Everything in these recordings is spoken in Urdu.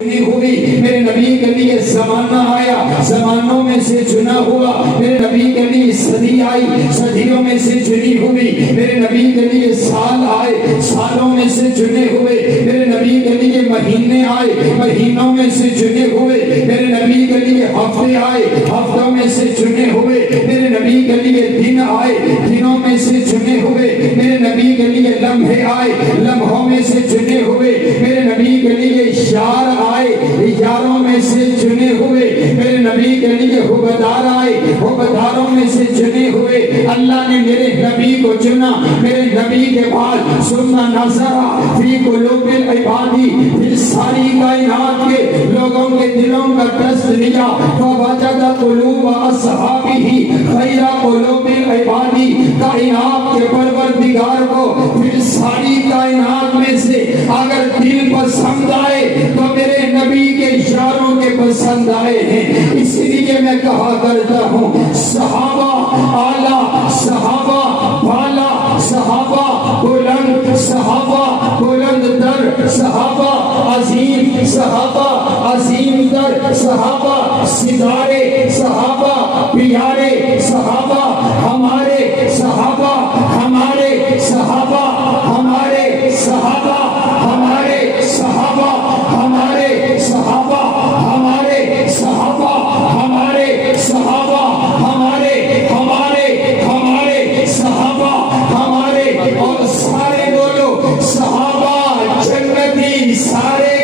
ہوئی میرے نبی کے لیے زمانہ آیا، زمانوں میں سے چنا ہوا میرے نبی کے لیے صدی آئی، صدیوں میں سے چنی ہوئی میرے نبی کے لیے سال آئے، سالوں میں سے چنے ہوئے میرے نبی کے لیے مہینے آئے، مہینوں میں سے چنے ہوئے میرے نبی کے لیے ہفتے آئے، ہفتوں میں سے چنے ہوئے میرے نبی کے لیے دن آئے، دنوں میں سے چنے ہوئے میرے نبی کے لیے لمحے آئے، لمحوں میں سے چنے ہوئے میرے نبی کے لیے اشار آئے، یاروں میں سے چنے ہوئے میرے نبی کے لیے حبدار آئے، حبداروں میں سے چنے ہوئے اللہ نے میرے نبی کو چنا، میرے نبی کے بعد سننا نظرہ فی قلوب العبادی، پھر ساری کائنات کے لوگوں کے دلوں کا ٹیسٹ لیا، فوجد قلوب اصحابہ خیر قلوب العبادی، کائنات کے پروردگار کو پھر ساری کائنات میں سے اگر دل پسند آئے تو میرے نبی کے اشاروں کے پسند آئے ہیں۔ اس لیے میں کہا کرتا ہوں صحابہ اعلیٰ، صحابہ بالا، صحابہ بلند، صحابہ بلند در، صحابہ عظیم، صحابہ عظیم در، صحابہ ستارے، صحابہ پیارے، صحابہ ہمارے، صحابہ ہمارے، صحابہ ہمارے، صحابہ ہمارے، صحابہ ہمارے، صحابہ ہمارے، صحابہ ہمارے، صحابہ ہمارے، ہمارے ہمارے، صحابہ ہمارے، اور سارے بولو صحابہ جنتی سارے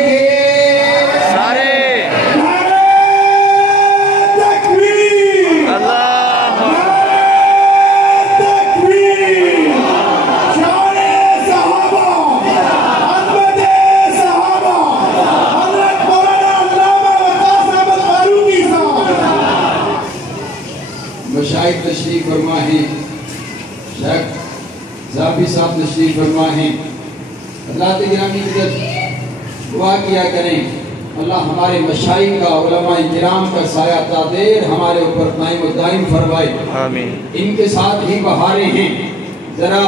کے تشریف فرما ہیں، شیخ ذابی صاحب تشریف فرما ہیں۔ اللہ گرامی عزت دعا کیا کریں اللہ ہمارے مشائخ کا، علماء کرام کا سایہ تادیر ہمارے اوپر قائم و دائم فرمائے، آمین۔ ان کے ساتھ ہی بہاریں ہیں، ذرا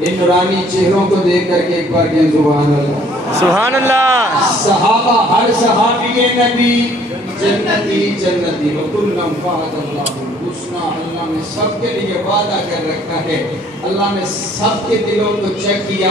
ان نورانی چہروں کو دیکھ کر کے ایک بار کہیں سبحان اللہ، سبحان اللہ۔ صحابہ، ہر صحابی نبی جنتی جنتی وکلم فعد اللہ الحسنی، اللہ نے سب کے لیے وعدہ کر رکھا ہے، اللہ نے سب کے دلوں کو چیک کیا،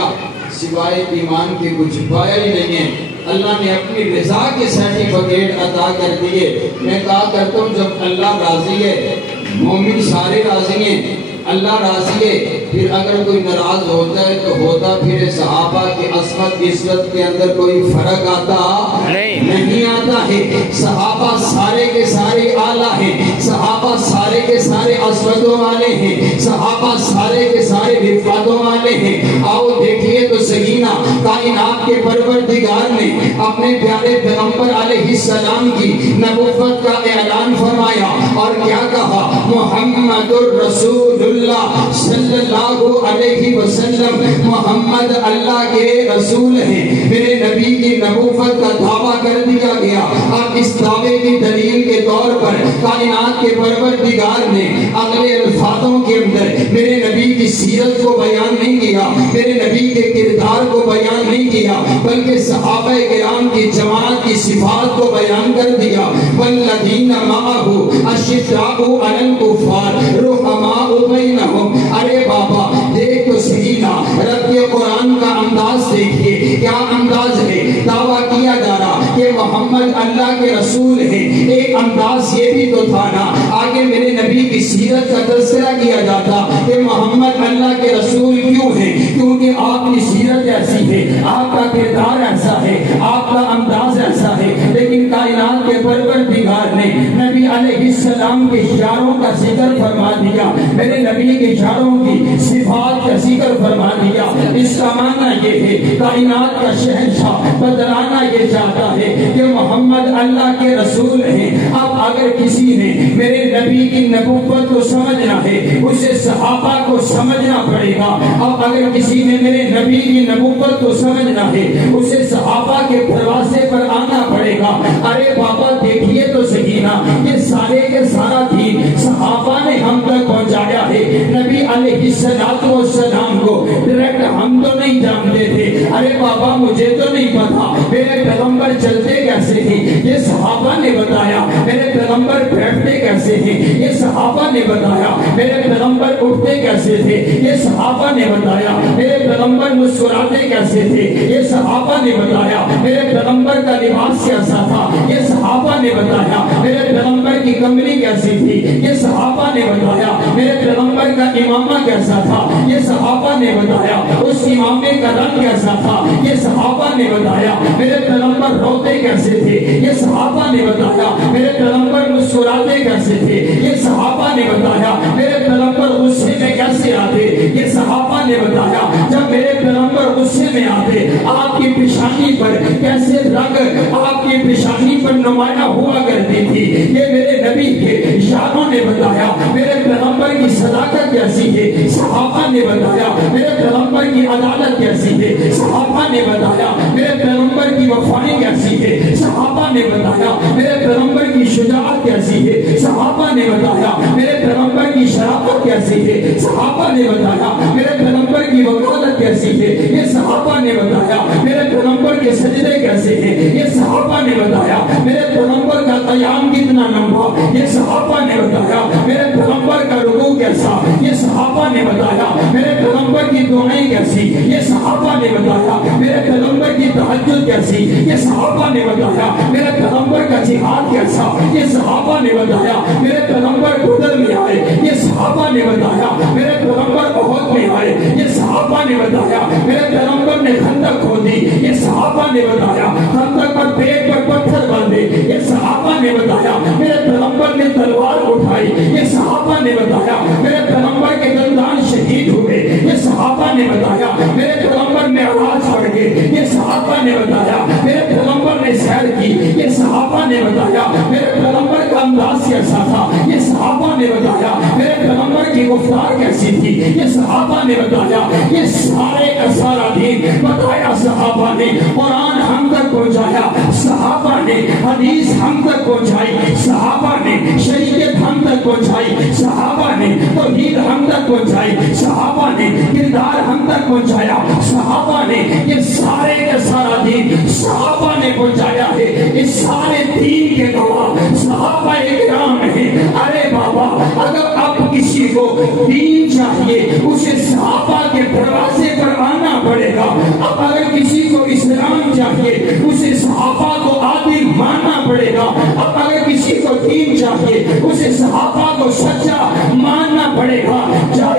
سوائے ایمان کے کچھ پایا ہی نہیں ہے، اللہ نے اپنی رضا کے سرٹیفکیٹ عطا کر دیے۔ میں کہا کرتا ہوں جب اللہ راضی ہے، مومن سارے راضی ہیں، اللہ راضی ہے، پھر اگر کوئی ناراض ہوتا ہے تو ہوتا پھر صحابہ کی عصمت عزت کے اندر کوئی فرق آتا نہیں آتا ہے۔ صحابہ سارے کے سارے اعلیٰ ہیں، صحابہ سارے کے سارے عصمتوں والے ہیں، صحابہ سارے کے سارے رفعتوں والے ہیں۔ آؤ دیکھیے تو سکینہ کائنات کے پروردگار نے اپنے پیارے پیغمبر علیہ السلام کی نبوت کا اعلان فرمایا اور کیا کہا؟ محمد الرسول اللہ صلی اللہ علیہ وسلم، محمد اللہ کے رسول ہیں، میرے نبی کی نبوت کا دعویٰ کر دیا گیا۔ اب اس دعوے کی دلیل کے طور پر کائنات کے پروردگار نے اگلے الفاظوں کے اندر میرے نبی کی سیرت کو بیان نہیں کیا، میرے نبی کے کردار کو بیان نہیں کیا، بلکہ صحابہ کرام کی جماعت کی صفات کو بیان کر دیا۔ والذین معہ اشداء علی الکفار رحماء بینہم۔ ارے بابا دیکھ تو سکینہ رب کے قرآن کا انداز دیکھئے، کیا انداز ہے؟ دعویٰ کیا جا رہا کہ محمد اللہ کے رسول ہیں، ایک انداز یہ بھی تو تھا نا، آگے میرے نبی کی سیرت کا تذکرہ کیا جاتا کہ محمد اللہ کے رسول کیوں ہیں؟ کیونکہ آپ کی سیرت ایسی ہے، آپ کا کردار ایسا ہے، آپ کا انداز ایسا ہے، لیکن کائنات کے پروردگار نے نبی علیہ السلام کے اشاروں کا ذکر فرما دیا، میرے نبی کے اشاروں کی صفات کا ذکر فرما دیا۔ اس کا معنی یہ ہے کائنات کا شہنشاہ بتلانا یہ چاہتا ہے کہ محمد اللہ کے رسول ہیں۔ اب اگر کسی نے میرے نبی کی نبوت کو سمجھنا ہے اسے صحابہ کو سمجھنا پڑے گا، اب اگر کسی نے میرے نبی کی نبوت کو سمجھنا ہے اسے صحابہ کے دروازے پر آنا پڑے گا۔ ارے بابا دیکھیے تو سکینہ یہ سارے کے سارا دین صحابہ نے ہم تک پہنچایا ہے، نبی علیہ السلام کو ڈائریکٹ ہم تو نہیں جانتے تھے۔ ارے بابا مجھے تو نہیں پتا میرے پیغمبر چلتے کیسے ہیں، یہ صحابہ نے بتایا۔ میرے پیغمبر بیٹھتے کیسے ہیں، یہ صحابہ نے بتایا۔ میرے پیغمبر اٹھتے کیسے تھے، یہ صحابہ نے بتایا۔ میرے پیغمبر مسکراتے کیسے تھے، یہ صحابہ نے بتایا۔ میرے پیغمبر کا لباس کیسا تھا، یہ صحابہ نے بتایا۔ میرے پیغمبر کی کمری کیسی تھی، یہ صحابہ نے بتایا۔ میرے پیغمبر کا امامہ کیسا تھا، یہ صحابہ نے بتایا۔ اس امامے کا رنگ کیسا تھا، یہ صحابہ نے بتایا۔ میرے پیغمبر روتے کیسے تھے، یہ صحابہ نے بتایا۔ میرے پیغمبر مسکراتے کیسے تھے، یہ صحابہ نے بتایا۔ میرے پیغمبر غصے میں کیسے آتے، یہ صحابہ نے بتایا۔ جب میرے پیغمبر غصے میں آتے آپ کی پیشانی پر کیسے رنگ آپ کی پیشانی پر نمایاں ہوا کرتی تھی، یہ میرے نبی کے اشاروں نے بتایا۔ میرے پیغمبر کی صداقت کیسی ہے، صحابہ نے بتایا۔ میرے پیغمبر کی عدالت کیسی ہے، صحابہ نے بتایا۔ میرے پیغمبر کی وفائی کیسی ہے، صحابہ نے بتایا۔ میرے پیغمبر کی شجاعت کیسی ہے، صحابہ نے بتایا۔ میرے پیغمبر کی شرافت کیسی ہے، صحابہ نے بتایا۔ میرے پیغمبر کی وکالت کیسی ہے، یہ صحابہ نے بتایا۔ میرے پیغمبر کے سجدے کیسے ہیں، یہ صحابہ نے بتایا۔ میرے پیغمبر کا قیام کتنا لمبا، یہ صحابہ نے بتایا۔ میرے پیغمبر کا رکوع کیسا، یہ صحابہ نے بتایا۔ میرے پیغمبر کی دعائیں کیسی، یہ صحابہ نے بتایا۔ میرے پیغمبر کی تہجد کیسی، یہ صحابہ نے بتایا۔ میرے پیغمبر کا جہاد کیسا، یہ صحابہ نے بتایا۔ میرے پیغمبر بدر میں آئے، یہ صحابہ نے بتایا۔ میرے پیغمبر احد میں آئے، یہ صحابہ نے بتایا۔ میرے پیغمبر نے خندق کھودی، یہ صحابہ نے بتایا۔ خندق پر پیٹ پر پتھر باندھے، یہ صحابہ نے بتایا۔ میرے پیغمبر نے تلوار اٹھائی، یہ صحابہ نے بتایا۔ میرے پیغمبر کے دندان شہید ہوئے، یہ صحابہ نے بتایا۔ میرے پیغمبر میں آواز پڑ گئے، یہ صحابہ نے بتایا۔ میرے پیغمبر نے سیر کی، یہ صحابہ نے بتایا۔ میرے پیغمبر کا انداز کیسا تھا، یہ صحابہ نے بتایا۔ میرے پیغمبر کی گفتار کیسی تھی، یہ صحابہ نے بتایا۔ یہ سارے کا سارا دین بتایا صحابہ نے۔ قرآن ہم تک پہنچایا صحابہ نے، حدیث ہم تک پہنچائی صحابہ نے، شریعت ہم تک پہنچائی صحابہ نے، توحید ہم تک پہنچائی صحابہ نے، کردار ہم تک پہنچایا صحابہ نے۔ یہ سارے کا سارا دین صحابہ نے پہنچایا ہے۔ اس سارے دین کے گواہ صحابہ کرام ہیں۔ ارے بابا اگر اب کسی کو دین چاہیے اسے صحابہ کے دروازے پر آنا پڑے گا۔ اب اگر کسی کو اسلام چاہیے اسے صحابہ کو عادل ماننا پڑے گا۔ اب اگر کسی کو دین چاہیے اسے صحابہ کو سچا ماننا پڑے گا۔ جا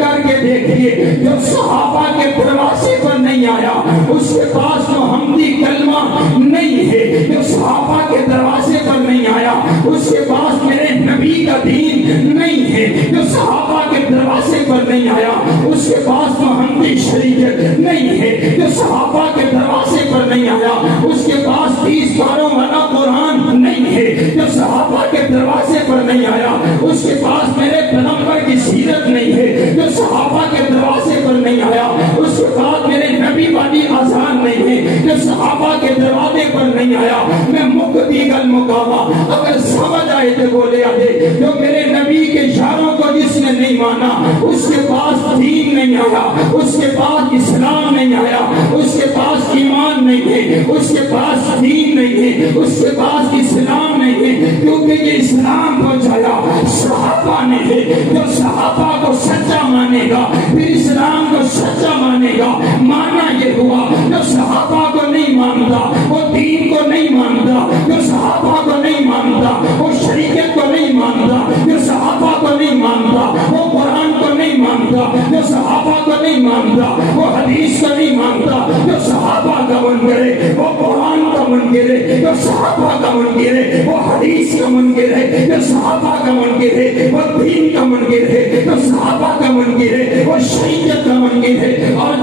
کر کے دیکھیے جو صحابہ کے دروازے پر نہیں آیا اس کے پاس تو حمدی کلمہ نہیں ہے۔ جو صحابہ کے دروازے پر نہیں آیا اس کے پاس میرے نبی کا دین نہیں ہے۔ جو صحابہ کے دروازے پر نہیں آیا اس کے پاس تو حمدی شریعت نہیں ہے۔ جو صحابہ کے دروازے پر نہیں آیا اس کے پاس 30 پاروں والا قرآن نہیں ہے۔ جو صحابہ کے دروازے پر نہیں آیا اس کے پاس میرے پیغمبر کی سیرت نہیں ہے۔ جو صحابہ کے دروازے پر نہیں آیا اس کے پاس میرے نبی والی اذان نہیں ہے۔ جو صحابہ کے دروازے پر نہیں آیا میں مقتی گل مقامہ اگر سمجھ آئے تو بولے آدھے جو میرے نبی کے اشاروں کو جس نے نہیں مانا اس کے پاس دین نہیں آیا، اس کے پاس اسلام نہیں آیا، اس کے پاس ایمان نہیں ہے، اس کے پاس دین نہیں ہے، اس کے پاس اسلام نہیں ہے۔ کیونکہ یہ اسلام پہنچایا صحابہ نے ہے۔ جو صحابہ کو سچا مانے گا پھر اسلام کو سچا مانے گا۔ مانا یہ ہوا جو صحابہ کو نہیں مانتا وہ دین کو نہیں مانتا، جو صحابہ کو نہیں مانتا وہ شریعت کو نہیں مانتا، جو صحابہ کو نہیں مانتا وہ قرآن کو نہیں مانتا، جو صحابہ کو نہیں مانتا وہ حدیث کو نہیں مانتا، جو صحابہ کا منکر ہے وہ قرآن کا منکر ہے، جو صحابہ کا منکر ہے وہ حدیث کا منکر ہے، جو صحابہ کا منکر ہے وہ دین کا منکر ہے، جو صحابہ کا منکر ہے وہ شریعت کا منکر ہے۔ اور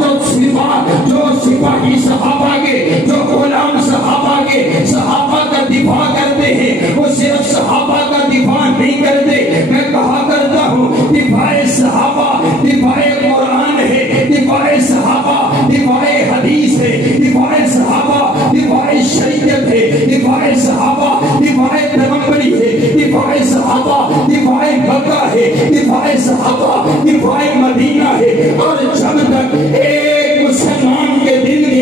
جو سپاہی صحابہ کے، جو غلام صحابہ کے صحابہ کا دفاع کرتے ہیں وہ صرف صحابہ کا دفاع نہیں کرتے، میں کہا کرتا ہوں دفاع صحابہ دفاع قرآن ہے، دفاع صحابہ دفاع حدیث ہے، دفاع صحابہ دفاع شریعت ہے، دفاع صحابہ دفاع پیغمبری ہے، دفاع صحابہ دفاع مکہ ہے، دفاع صحابہ دفاع مدینہ ہے۔ اور جب تک ایک مسلمان کے دل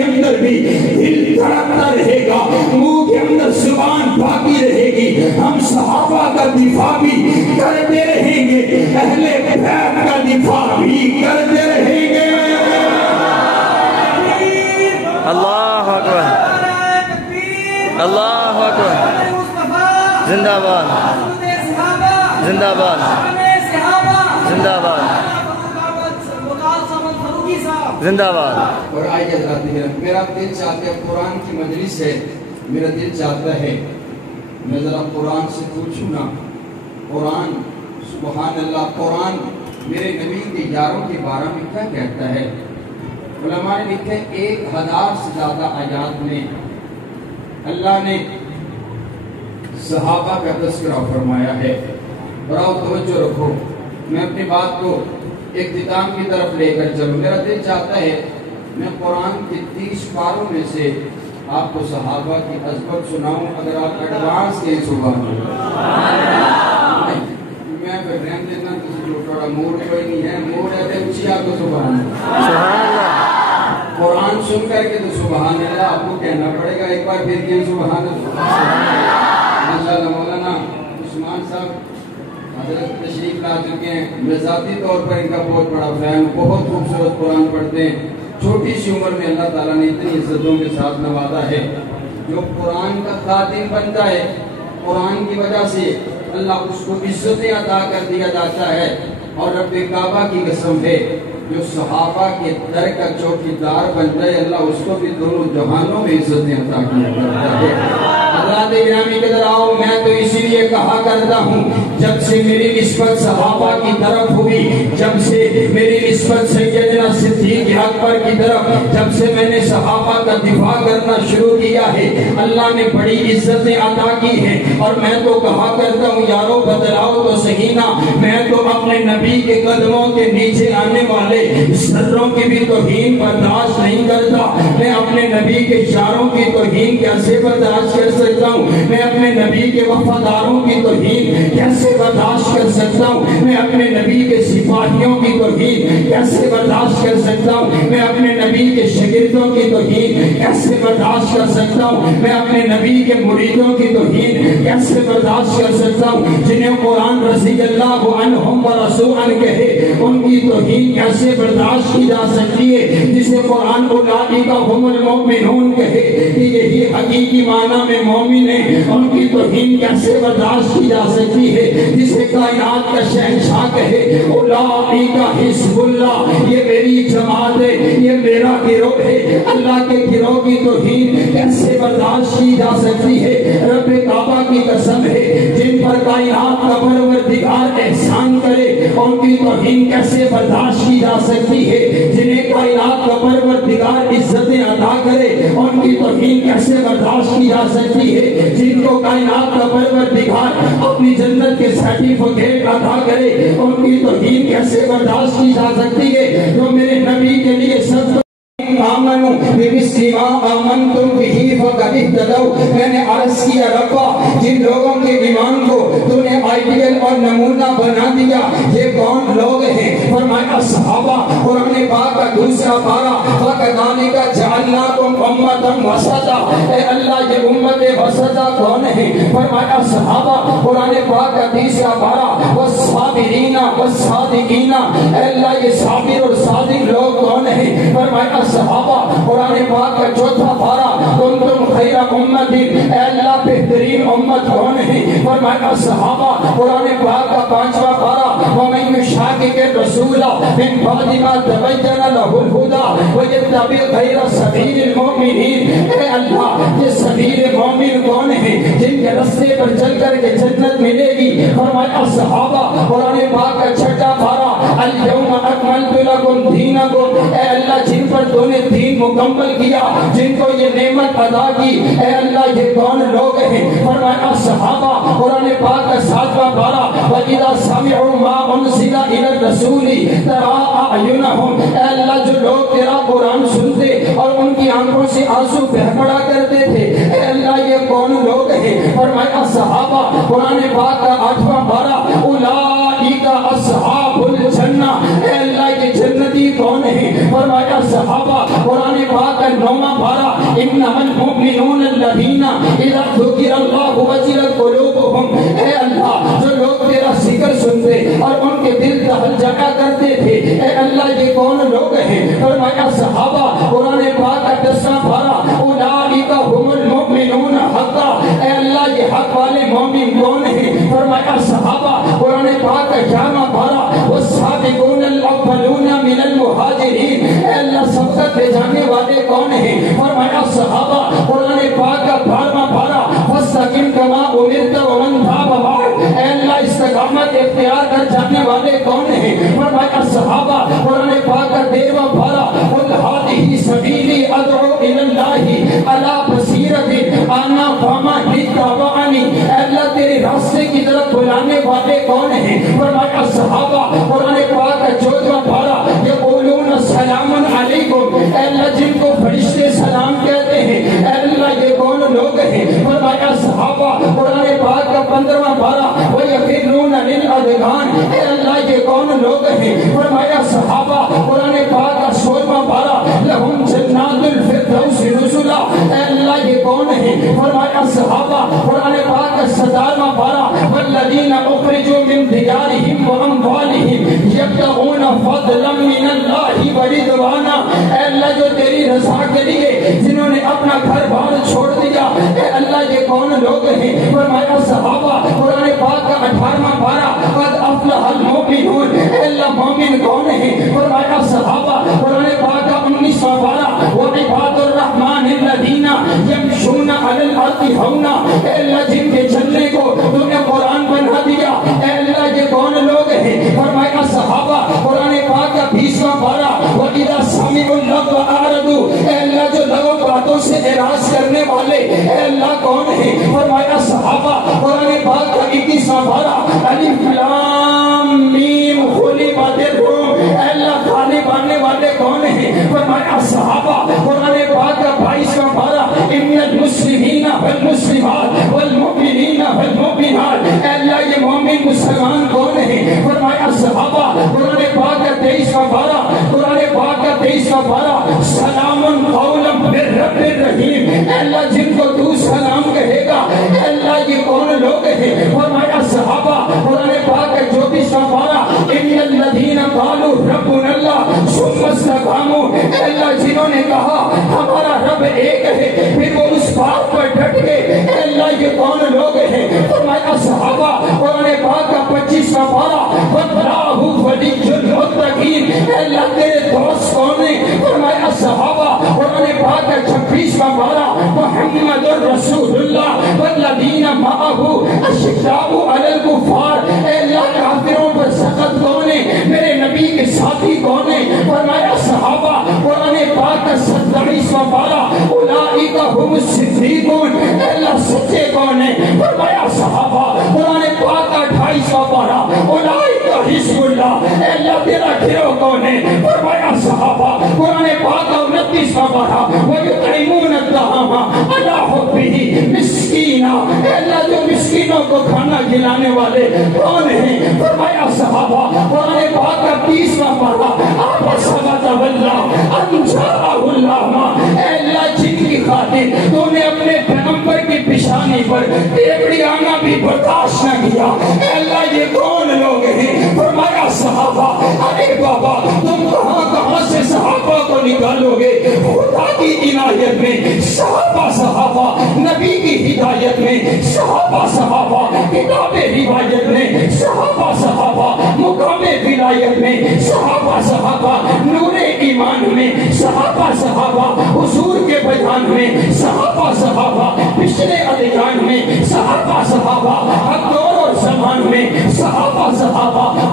ہم صحابہ کا دفاع بھی کرتے رہیں گے، اہل بیت کا دفاع بھی کرتے رہیں گے۔ اللہ اکبر، اللہ اکبر، زندہ باد، زندہ باد، زندہ باد، زندہ باد۔ اور آئیے حضرات، میرا دل چاہتا ہے، قرآن کی مجلس ہے، میرا دل چاہتا ہے میں ذرا قرآن سے پوچھوں نا، قرآن، سبحان اللہ، قرآن میرے نبی کے یاروں کے بارے میں کیا کہتا ہے؟ علماء نے لکھا ہے 1000 سے زیادہ آیات میں اللہ نے صحابہ کا تذکرہ فرمایا ہے۔ برا توجہ رکھو، میں اپنی بات کو اختتام کی طرف لے کر چلوں۔ میرا دل چاہتا ہے میں قرآن کے 30 پاروں میں سے آپ کو صحابہ کی عظمت سناؤں، اگر آپ ایڈوانس کے سبحان اللہ۔ میں رحم دینا کسی کو تھوڑا موڈ کوئی نہیں ہے، موڈ ہے تو اچھی آپ کو سبحان اللہ، قرآن سن کر کے تو سبحان اللہ آپ کو کہنا پڑے گا ایک بار پھر کہ سبحان اللہ۔ ماشاءاللہ مولانا عثمان صاحب حضرت تشریف لا چکے ہیں، میں ذاتی طور پر ان کا بہت بڑا فین، بہت خوبصورت قرآن پڑھتے ہیں، چھوٹی سی عمر میں اللہ تعالیٰ نے اتنی عزتوں کے ساتھ نوازا ہے۔ جو قرآن کا خادم بنتا ہے، قرآن کی وجہ سے اللہ اس کو عزتیں عطا کر دیا جاتا ہے، اور رب کعبہ کی قسم ہے جو صحابہ کے در کا چوکیدار بنتا ہے، اللہ اس کو بھی دونوں جہانوں میں عزتیں عطا کیا کرتا ہے۔ حضرات گرامی کے در آؤ، میں تو اسی لیے کہا کرتا ہوں جب سے میری نسبت صحابہ کی طرف ہوئی، جب سے میری نسبت سیدنا صدیق اکبر کی طرف، جب سے میں نے صحابہ کا دفاع کرنا شروع کیا ہے، اللہ نے بڑی عزتیں عطا کی ہیں۔ اور میں تو کہا کرتا ہوں یارو بدلاؤ تو صحیح نا، میں تو اپنے نبی کے قدموں کے نیچے آنے والے ذروں کی بھی توہین برداشت نہیں کرتا۔ میں اپنے نبی کے اشاروں کی توہین کیسے برداشت کر سکتا ہوں؟ میں اپنے نبی کے وفاداروں کی توہین کیسے برداشت کر سکتا ہوں؟ میں اپنے نبی کے سپاہیوں کی توہین کیسے برداشت کر سکتا ہوں؟ میں اپنے نبی کے شاگردوں کی توہین کیسے برداشت کر سکتا ہوں؟ میں اپنے نبی کے مریدوں کی توہین کیسے برداشت کر سکتا ہوں؟ جنہیں قرآن رضی اللہ عنہم ورضوا عنہ کہے، ان کی توہین کیسے برداشت کی جا سکتی ہے؟ جسے قرآن اولئک هم المؤمنون کہے کہ یہی حقیقی معنی میں مومن ہیں، ان کی توہین کیسے برداشت کی جا سکتی ہے؟ جسے کائنات کا شہنشاہ کہے اولئک حزب اللہ، یہ میری جماعت ہے، یہ میرا گروہ ہے، اللہ کے گروہ کی توہین کیسے برداشت کی جا سکتی ہے؟ رب کعبہ کی قسم ہے جن پر کائنات کا پروردگار احسان کرے، ان کی توہین کیسے برداشت کی جا سکتی ہے؟ جنہیں کائنات کا پروردگار عزتیں عطا کرے، ان کی توہین کیسے برداشت کی جا سکتی ہے؟ جن کو کائنات کا پروردگار اپنی جنت کے سرٹیفکیٹ عطا کرے، ان کی توہین کیسے برداشت کی جا سکتی ہے؟ جو میرے نبی کے لیے سب آمنوا بمثل ما آمنتم به فقد اهتدوا، میں نے عرض کیا ربا جن لوگوں کے ایمان کو تو نے آئیڈیل اور نمونہ بنا دیا یہ کون لوگ ہیں؟ فرمایا صحابہ۔ قرآن پاک کا دوسرا پارہ وَكَذَلِكَ جَعَلْنَاكُمْ أُمَّةً وَسَطًا، اے اللہ یہ امت وسطا کون ہے؟ فرمایا صحابہ۔ قرآن پاک کا تیسرا پارہ وَالصَّابِرِينَ وَالصَّادِقِينَ، اے اللہ یہ صابر اور صادق لوگ کون ہیں؟ فرمایا صحابہ۔ قرآن پاک کا چوتھا پارہ کنتم خیر امت، اے اللہ بہترین امت کون ہے؟ فرمایا صحابہ۔ قرآن پاک کا پانچواں پارہ ومن یشاقق الرسول من بعد ما تبین له الهدى ویتبع غیر سبیل المؤمنین، اے اللہ یہ سبیل مومن کون ہے جن کے راستے پر چل کر کے جنت ملے گی؟ فرمایا صحابہ۔ قرآن پاک کا چھٹا پارہ الیوم اکملت لکم دینکم، اے اللہ جن پر تو نے دین مکمل کیا، جن کو یہ نعمت عطا کی، اے اللہ یہ کون لوگ ہیں؟ فرمایا صحابہ۔ قرآن پاک کا ساتواں پارہ وَإِذَا سَمِعُوا مَا أُنزِلَ إِلَى الرَّسُولِ تَرَىٰ أَعْيُنَهُمْ، اے اللہ جو لوگ تیرا قرآن سنتے اور ان کی آنکھوں سے آنسو بہہ پڑا کرتے تھے، اے اللہ یہ کون لوگ ہیں؟ فرمایا صحابہ۔ قرآن پاک کا آٹھواں پارہ أُولَٰئِكَ أَصْحَابُ الْجَنَّةِ، اے اللہ یہ جنتی کون ہیں؟ فرمایا صحابہ۔ قرآن پاک کا نوواں پارہ إِنَّمَا الْمُؤْمِنُونَ الَّذِينَ إِذَا ذُكِرَ اللَّهُ وَجِلَتْ قُلُوبُهُمْ فرمایا صحابہ قرآن پاک کا 11واں پارہ والسابقون الاولون من المہاجرین، اے اللہ سبقت لے جانے والے کون ہیں؟ فرمایا صحابہ قرآن پاک کا 12واں پارہ فاستقم کما امرت ومن تاب معک، اے اللہ استقامت اختیار کر جانے والے کون ہیں؟ فرمایا صحابہ قرآن پاک کا 13واں پارہ قل ھذہ سبیلی ادعو الی اللہ علی بصیرۃ انا ومن اتبعنی، اے اللہ تیرے راستے کی طرف بلانے والے کون ہیں؟ فرمایا صحابہ قرآن پاک کا 14واں پارہ یقولون سلام علیکم، اے اللہ جن کو فرشتے سلام کہتے ہیں اے اللہ یہ کون لوگ ہیں؟ فرمایا صحابہ قرآن پاک کا 15واں پارہ وَيَخِرُّونَ لِلْأَذْقَانِ، اے اللہ یہ کون لوگ ہیں؟ فرمایا صحابہ قرآن پاک کا 16واں پارہ لَهُمْ جَنَّاتُ الْفِرْدَوْسِ نُزُلًا، اے اللہ یہ کون ہیں؟ فرمایا صحابہ قرآن پاک کا 17واں پارہ وَالَّذِينَ أُخْرِجُوا مِنْ دِيَارِهِمْ وَأَمْوَالِهِمْ يَبْتَغُونَ فَضْلًا مِنَ اللَّهِ وَرِضْوَانًا، اے اللہ جو تیری رضا کے لیے جنہوں نے اپنا گھر بار چھوڑ دیا اے اللہ یہ کون لوگ ہیں؟ فرمایا صحابہ قرآن پاک کا 18واں پارہ قد افلح المؤمنون، اے اللہ مومن کون ہیں؟ فرمایا صحابہ قرآن پاک کا 19واں پارہ وعباد الرحمن الذین یمشون علی الارض ہونا، اے اللہ جن کے چلنے کو تو نے قرآن بنا دیا اے اللہ یہ کون لوگ ہیں؟ فرمایا صحابہ قرآن پاک کا 20واں پارہ وَإِذَا سَمِعُوا اللَّغْوَ أَعْرَضُوا، اے اللہ جو لغو باتوں سے اعراض کرنے والے اے اللہ کون ہیں؟ فرمایا صحابہ قرآن پاک کا 21واں پارہ الف لام میم غلبت الروم، اے اللہ غالب آنے والے کون ہیں؟ فرمایا صحابہ قرآن پاک کا 22واں پارہ ان المسلمین والمسلمات والمؤمنین والمؤمنات، اے اللہ یہ مومن مسلمان کون ہیں؟ فرمایا صحابہ قرآن پاک کا 23واں پارہ قرآن پاک کا 23واں پارہ سلام قولا من رب الرحیم، اے اللہ جن کو تو سلام کہے گا اے اللہ یہ کون لوگ ہیں؟ فرمایا صحابہ قرآن پاک کا 24واں پارہ ان الذین قالوا ربنا اللہ ثم استقاموا، اے اللہ جنہوں نے کہا ہمارا رب ایک ہے پھر وہ اس بات پر ڈٹ گئے اے اللہ یہ کون لوگ ہیں؟ فرمایا صحابہ قرآن پاک کا 25واں پارہ واللہ ولی المتقین، اے اللہ تیرے دوست کون ہیں؟ فرمایا صحابہ قرآن پاک کا 26واں پارہ محمد الرسول اللہ والذین معہ اشداء علی الکفار، اے اللہ کافروں پر سخت کون ہے؟ میرے نبی کے ساتھی کون ہیں؟ فرمایا صحابہ قرآن پاک کا 27واں پارہ اولئک هم الصدیقون، اے اللہ سچے کون ہیں؟ فرمایا صحابہ قرآن پاک کا 28واں پارہ اولئک حزب اللہ، اے اللہ تیرا گروہ کون ہے؟ فرمایا صحابہ قرآن پاک کا 29واں پارہ وَيُطْعِمُونَ الطَّعَامَ عَلَىٰ حُبِّهِ مِسْكِینًا، اے اللہ جو مسکینوں کو کھانا کھلانے والے کون ہیں؟ فرمایا صحابہ قرآن پاک کا 30واں پارہ عَبَسَ وَتَوَلَّىٰ أَن جَاءَهُ الْأَعْمَىٰ، اے اللہ جن کی خاطر تو نے اپنے پیغمبر کی پیشانی پر ٹیکڑی آنا بھی برداشت نہ کیا اے اللہ یہ کون لوگ ہیں؟ فرمایا صحابہ ارے بابا تم کہاں سے صحابہ کو نکالو گے؟ خدا کی عنایت میں صحابہ نبی کی ہدایت میں صحابہ کتاب روایت میں صحابہ مقام ولایت میں صحابہ نور ایمان میں صحابہ حضور کے بیان میں صحابہ پچھلے ادیان میں صحابہ دور اور زمان میں صحابہ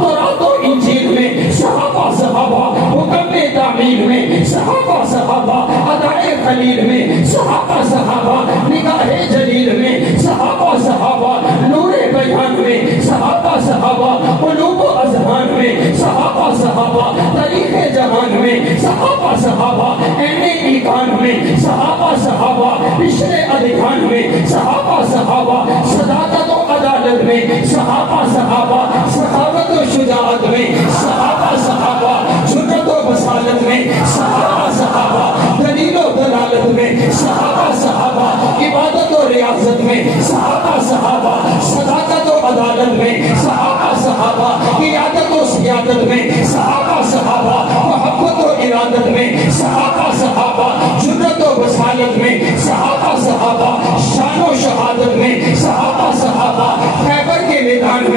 تورات و انجیل میں صحابہ حکم تعمیل میں صحابہ ادائے خلیل میں صحابہ نگاہ جلیل میں صحابہ نور بیان میں صحابہ قلوب و اذہان میں صحابہ تاریخ جہان میں صحابہ عین ایقان میں صحابہ پچھلے ادھیان میں صحابہ صداقت و عدالت میں صحابہ سخاوت و شجاعت میں صحابہ جرأت و بصالت میں صحابہ دلیل و دلالت میں صحابہ عبادت و ریاضت میں صحابہ صداقت و عدالت میں صحابہ قیادت و سیادت میں صحابہ محبت و ارادت میں صحابہ جرأت و بصالت میں صحابہ شان و شہادت میں صحابہ خیبر کے میدان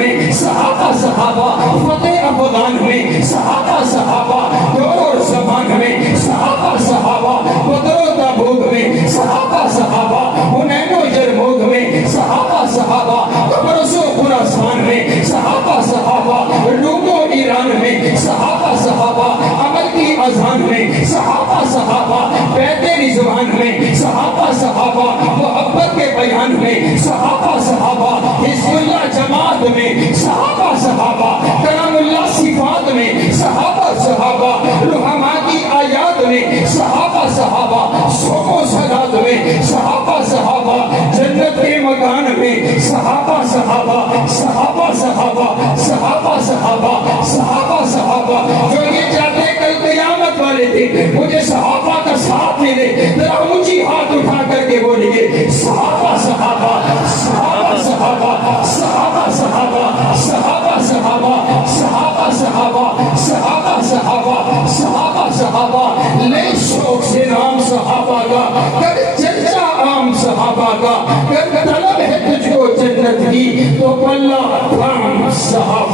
صحابہ صحابہ فتح افغان میں صحابہ صحابہ دور اور زمان میں صحابہ صحابہ بدر و تبوک میں صحابہ صحابہ حنین و یرموک میں صحابہ صحابہ قبرص و خراسان میں صحابہ صحابہ روم و ایران میں صحابہ صحابہ عمل کی اذان میں صحابہ صحابہ بیت رضوان میں صحابہ صحابہ محبت کے بیان میں صحابہ صحابہ حزب اللہ جماعت میں صحابہ صحابہ کرم اللہ صفات میں صحابہ صحابہ رحمہ کی آیات میں صحابہ صحابہ صوم و صلات میں صحابہ صحابہ جنت کے مکان میں صحابہ صحابہ صحابہ صحابہ صحابہ صحابہ صحابہ صحابہ جو یہ چاہتے کل قیامت والے تھے مجھے صحابہ کا ساتھ ملے ذرا اونچی ہاتھ اٹھا کر کے بولیے صحابہ صحابہ صحابہ صحابہ صحابہ صحابہ صحابہ صحابہ صحابہ صحابہ صحابہ صحابہ صحابہ صحابہ لے شوق سے نام صحابہ کا کر چرچا عام صحابہ کا کر طلب ہے تجھ کو جنت کی تو پلہ تھام صحابہ